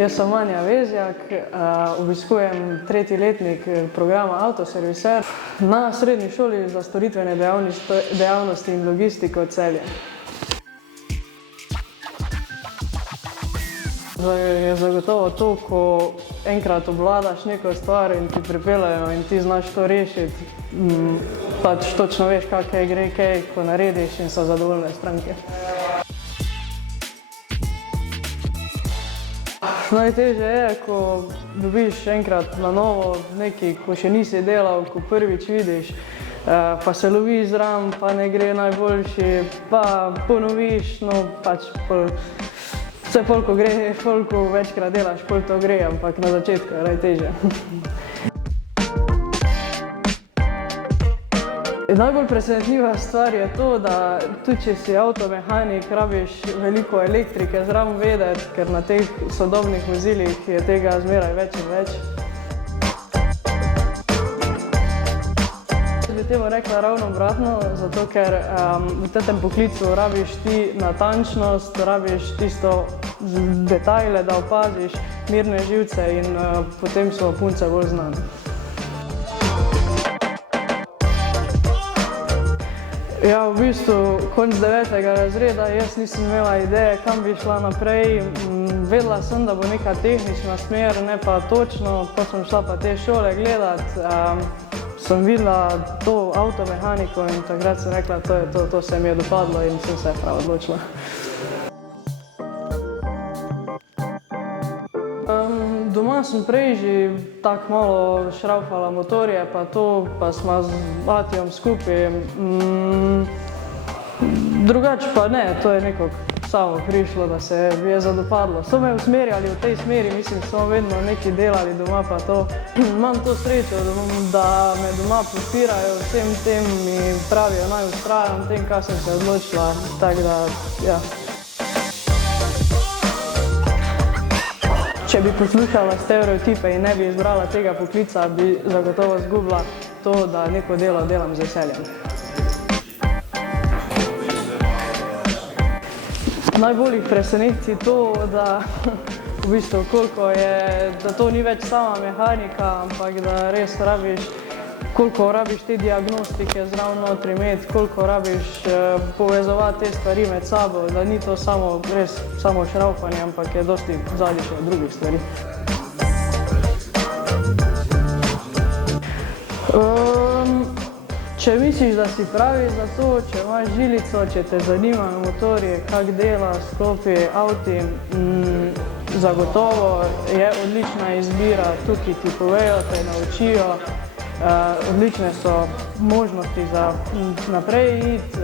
Jaz sem Manja Vezjak, obiskujem tretji letnik programa Avtoserviser na srednji šoli za storitvene dejavnosti in logistiko Celje. Je zagotovo to, ko enkrat obvladaš neko stvar in ti pripeljejo in ti znaš to rešiti, pač točno veš, kaj gre, kaj, ko narediš in so zadovoljne stranke. Najtežje je, ko dobiš enkrat na novo nekaj, ko še nisi delal, ko prvič vidiš, pa se loviš zraven, pa ne gre najboljši, pa ponoviš, no pač vse koliko gre, koliko večkrat delaš, koliko to gre, ampak na začetku je najtežje. Najbolj presenetljiva stvar je to, da tudi če si avtomehanik, rabiš veliko elektrike zraven vedeti, ker na teh sodobnih vozilih je tega zmeraj več in več. Bi temu rekla ravno obratno, zato ker v tem poklicu rabiš ti natančnost, rabiš tisto detajle, da opaziš mirne živce in potem so punce bolj znane. Ja, v bistvu konec 9. razreda jaz nisem imela ideje, kam bi šla naprej. Vedela sem, da bo neka tehnična smer, ne pa točno, pa sem šla pa te šole gledat. Sem videla to avtomehaniko in takrat sem rekla, to se mi je dopadlo in sem se prav odločila. Doma sem prej že tako malo šravfala motorje, pa sva z atijom skupaj. Drugače pa ne, to je nekako samo prišlo, da se mi je zadopadlo. So me usmerjali v tej smeri, mislim, so vedno nekaj delali doma pa to. Imam to srečo, da me doma podpirajo vsem tem, mi pravijo naj vztrajam tem, kaj sem se odločila, tako da, ja. Če bi poslušala stereotipe in ne bi izbrala tega poklica, bi zagotovo izgubila to, da neko delo delam z veseljem. Najbolj jih preseneti to, da v bistvu da to ni več sama mehanika, ampak da res koliko rabiš te diagnostike zraven notri imeti, koliko rabiš povezovati te stvari med sabo, da ni to samo šravfanje, ampak je dosti zadnji še drugih stvari. Če misliš, da si pravi za to, če imaš žilico, če te zanimajo motorji, kak dela, sklopi, avti, zagotovo je odlična izbira, tukaj ti povejo, te naučijo. Odlične so možnosti za naprej iti,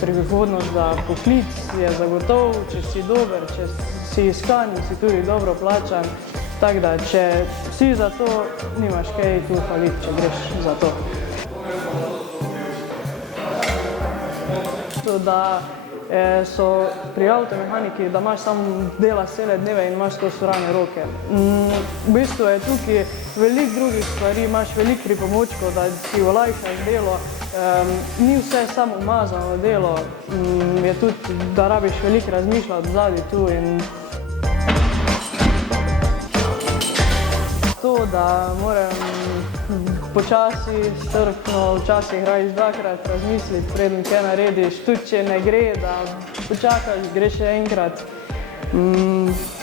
prihodnost za poklic je zagotov, če si dober, če si iskan in si tudi dobro plačan. Tako da, če si za to, nimaš kaj tu hvaliti, če greš za to. Da so pri avtomehaniki, da imaš samo dela cele dneve in imaš to surane roke. V bistvu je tukaj veliko drugih stvari, imaš veliko pripomočkov, da ti olajšaš delo. Ni vse samo umazano delo, je tudi, da rabiš veliko razmišljati zadaj tu in to, da moram počasi, strpno, včasih rabiš dvakrat razmisliti, preden kaj narediš, tudi če ne gre, da počakaš, greš še enkrat.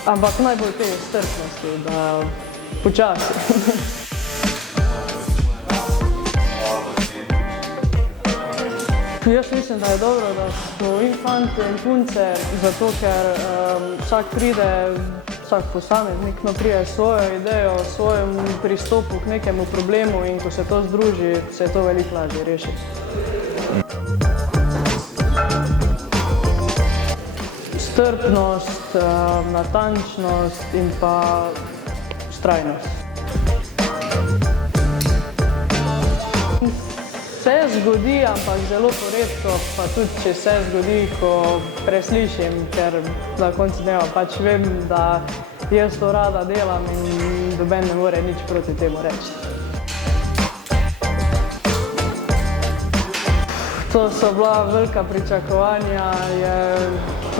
Ampak najbolj te strpnosti, da počasi. Jaz mislim, da je dobro, da so in fantje in punce, zato ker vsak posameznik pride s svojo idejo, svojem pristopu k nekemu problemu in ko se to združi, se je to veliko lažje rešiti. Strpnost, natančnost in pa vztrajnost. Se zgodi, ampak zelo poredko, pa tudi če se zgodi, ko preslišim, ker na koncu dneva pač vem, da jaz to rada delam in noben ne more nič proti temu reči. To so bila velika pričakovanja,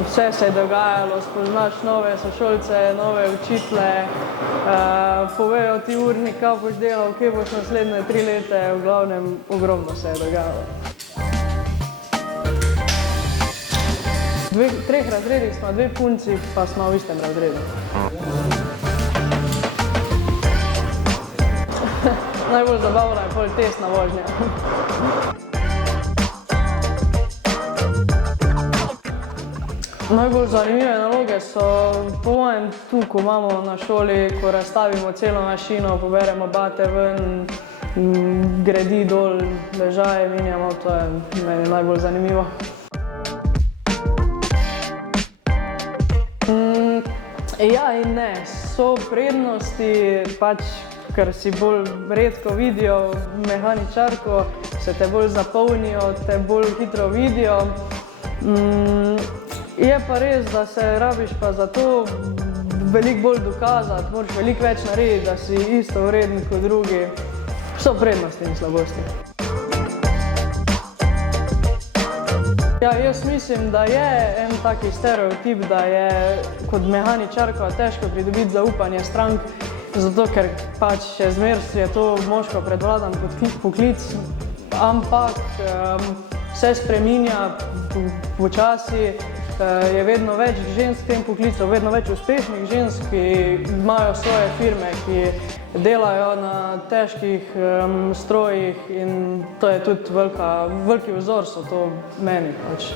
vse se je dogajalo, spoznaš nove sošolce, nove učitelje, povejo ti urnik, kaj boš delal, kje boš naslednje 3 leta, v glavnem ogromno se je dogajalo. V 3 razredih smo 2 punci, pa smo v istem razredu. Najbolj zabavna je pol testna vožnja. Najbolj zanimive naloge so po mojem tu, ko imamo na šoli, ko razstavimo celo mašino, poberemo bate ven, gredi dol, ležaje menjamo, to je meni najbolj zanimivo. Ja in ne, so prednosti, pač, ker si bolj redko vidijo mehaničarko, se te bolj zapolnijo, te bolj hitro vidijo. Je pa res, da se rabiš pa za to veliko bolj dokazati, moraš veliko več narediti, da si isto vreden kot drugi. So prednosti in slabosti. Ja, jaz mislim, da je en taki stereotip, da je kot mehaničarka težko pridobiti zaupanje strank, zato ker pač še zmeraj je to moško predvladan poklic, ampak se spreminja počasi, je vedno več žensk v tem poklicu, vedno več uspešnih žensk, ki imajo svoje firme, ki delajo na težkih strojih in to je tudi veliki vzor, so to meni pač.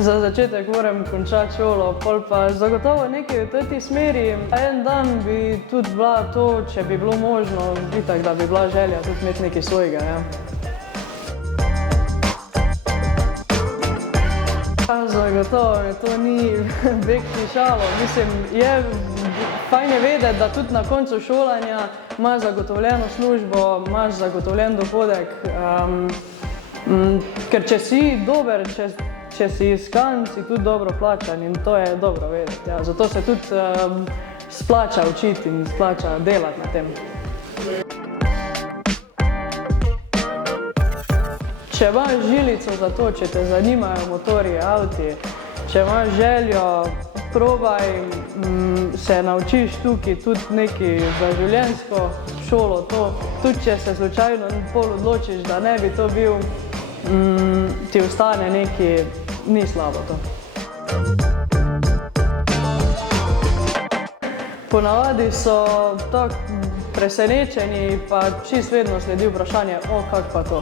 Za začetek moram končati šolo, pol pa zagotovo nekaj v tej smeri. En dan bi tudi bila to, če bi bilo možno, itak, da bi bila želja tudi imeti nekaj svojega, ja. Zagotovo mi to ni beg šalo. Mislim, je fajn je vedeti, da tudi na koncu šolanja imaš zagotovljeno službo, imaš zagotovljen dohodek, ker če si dober, če si iskan, si tudi dobro plačan in to je dobro vedeti. Ja. Zato se tudi splača učiti in splača delati na tem. Če imaš žilico za to, če te zanimajo motorji, avti, če imaš željo, probaj, se naučiš tukaj tudi nekaj za življenjsko šolo, to. Tudi če se slučajno pol odločiš, da ne bi to bil, ti ostane nekaj, ni slabo to. Ponavadi so tako presenečeni, pa čisto vedno sledi vprašanje, o, kak pa to.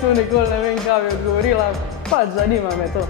Tu nikoli ne vem, kaj bi odgovorila, pač zanima me to.